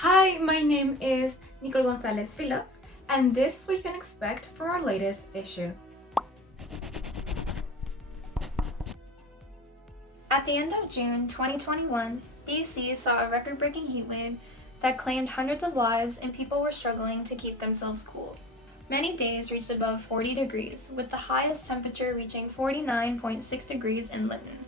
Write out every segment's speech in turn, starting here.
Hi, my name is Nicole Gonzalez Filos, and this is what you can expect from our latest issue. At the end of June 2021, BC saw a record-breaking heat wave that claimed hundreds of lives and people were struggling to keep themselves cool. Many days reached above 40 degrees, with the highest temperature reaching 49.6 degrees in Lytton.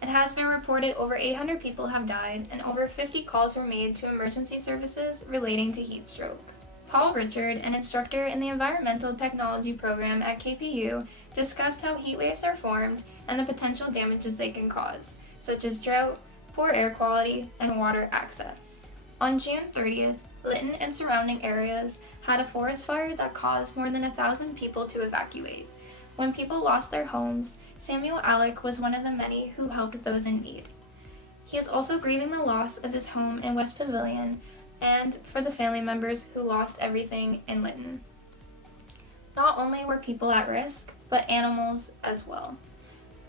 It has been reported over 800 people have died and over 50 calls were made to emergency services relating to heat stroke. Paul Richard, an instructor in the Environmental Technology program at KPU, discussed how heat waves are formed and the potential damages they can cause, such as drought, poor air quality, and water access. On June 30th, Lytton and surrounding areas had a forest fire that caused more than 1,000 people to evacuate. When people lost their homes, Samuel Alec was one of the many who helped those in need. He is also grieving the loss of his home in West Pavilion and for the family members who lost everything in Lytton. Not only were people at risk, but animals as well.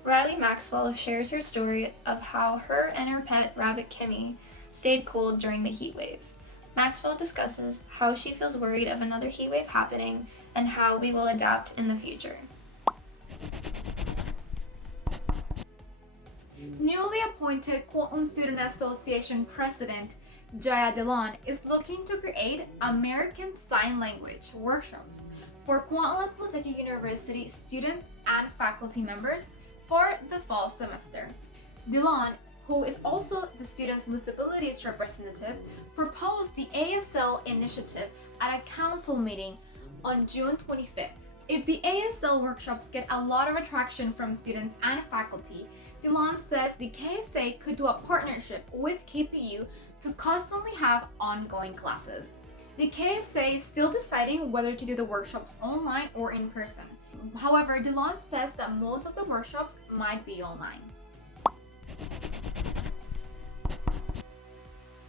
Riley Maxwell shares her story of how her and her pet rabbit Kimmy stayed cool during the heat wave. Maxwell discusses how she feels worried of another heat wave happening and how we will adapt in the future. Newly appointed Kwantlen Student Association President Jaya Dillon is looking to create American Sign Language workshops for Kwantlen Polytechnic University students and faculty members for the fall semester. Dillon, who is also the Students with Disabilities representative, proposed the ASL initiative at a council meeting on June 25th. If the ASL workshops get a lot of attraction from students and faculty, Dillon says the KSA could do a partnership with KPU to constantly have ongoing classes. The KSA is still deciding whether to do the workshops online or in person. However, Dillon says that most of the workshops might be online.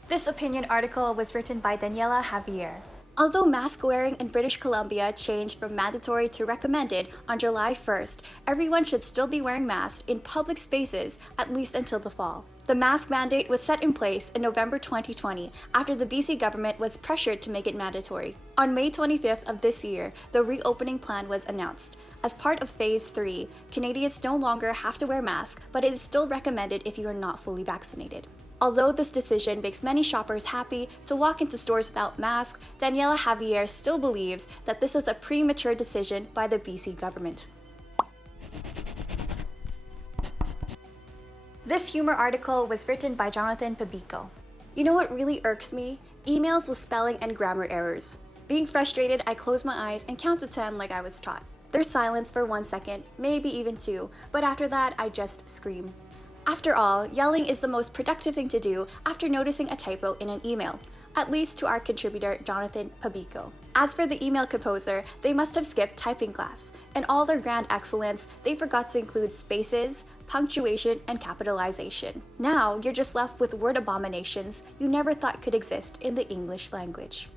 This opinion article was written by Daniela Javier. Although mask wearing in British Columbia changed from mandatory to recommended on July 1st, everyone should still be wearing masks in public spaces at least until the fall. The mask mandate was set in place in November 2020 after the BC government was pressured to make it mandatory. On May 25th of this year, the reopening plan was announced. As part of Phase 3, Canadians no longer have to wear masks, but it is still recommended if you are not fully vaccinated. Although this decision makes many shoppers happy to walk into stores without masks, Daniela Javier still believes that this was a premature decision by the BC government. This humor article was written by Jonathan Pabico. You know what really irks me? Emails with spelling and grammar errors. Being frustrated, I close my eyes and count to 10 like I was taught. There's silence for 1 second, maybe even 2, but after that, I just scream. After all, yelling is the most productive thing to do after noticing a typo in an email, at least to our contributor, Jonathan Pabico. As for the email composer, they must have skipped typing class. In all their grand excellence, they forgot to include spaces, punctuation, and capitalization. Now, you're just left with word abominations you never thought could exist in the English language.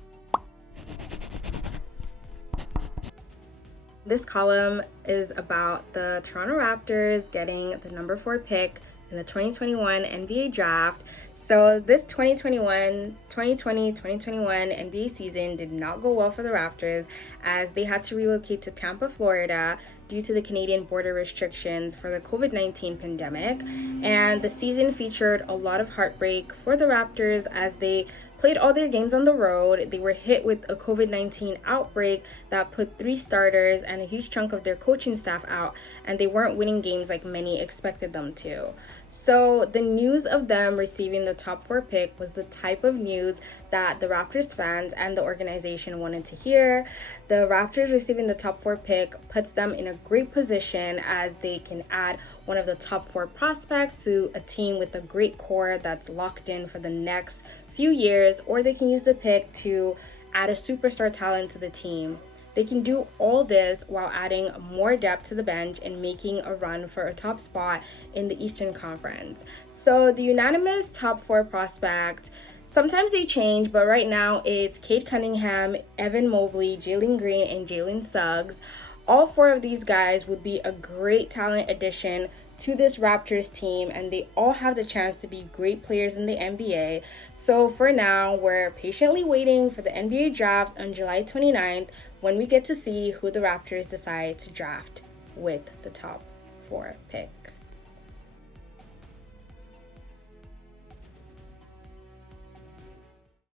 This column is about the Toronto Raptors getting the number 4 pick in the 2021 NBA draft. So this 2020-2021 NBA season did not go well for the Raptors as they had to relocate to Tampa, Florida due to the Canadian border restrictions for the COVID-19 pandemic. And the season featured a lot of heartbreak for the Raptors as they played all their games on the road. They were hit with a COVID-19 outbreak that put 3 starters and a huge chunk of their coaching staff out, and they weren't winning games like many expected them to. So the news of them receiving the top 4 pick was the type of news that the Raptors fans and the organization wanted to hear. The Raptors receiving the top 4 pick puts them in a great position as they can add one of the top 4 prospects to a team with a great core that's locked in for the next few years, or they can use the pick to add a superstar talent to the team. They can do all this while adding more depth to the bench and making a run for a top spot in the Eastern Conference. So the unanimous top 4 prospect, sometimes they change, but right now it's Cade Cunningham, Evan Mobley, Jalen Green, and Jalen Suggs. All 4 of these guys would be a great talent addition to this Raptors team, and they all have the chance to be great players in the NBA. So for now, we're patiently waiting for the NBA draft on July 29th when we get to see who the Raptors decide to draft with the top 4 pick.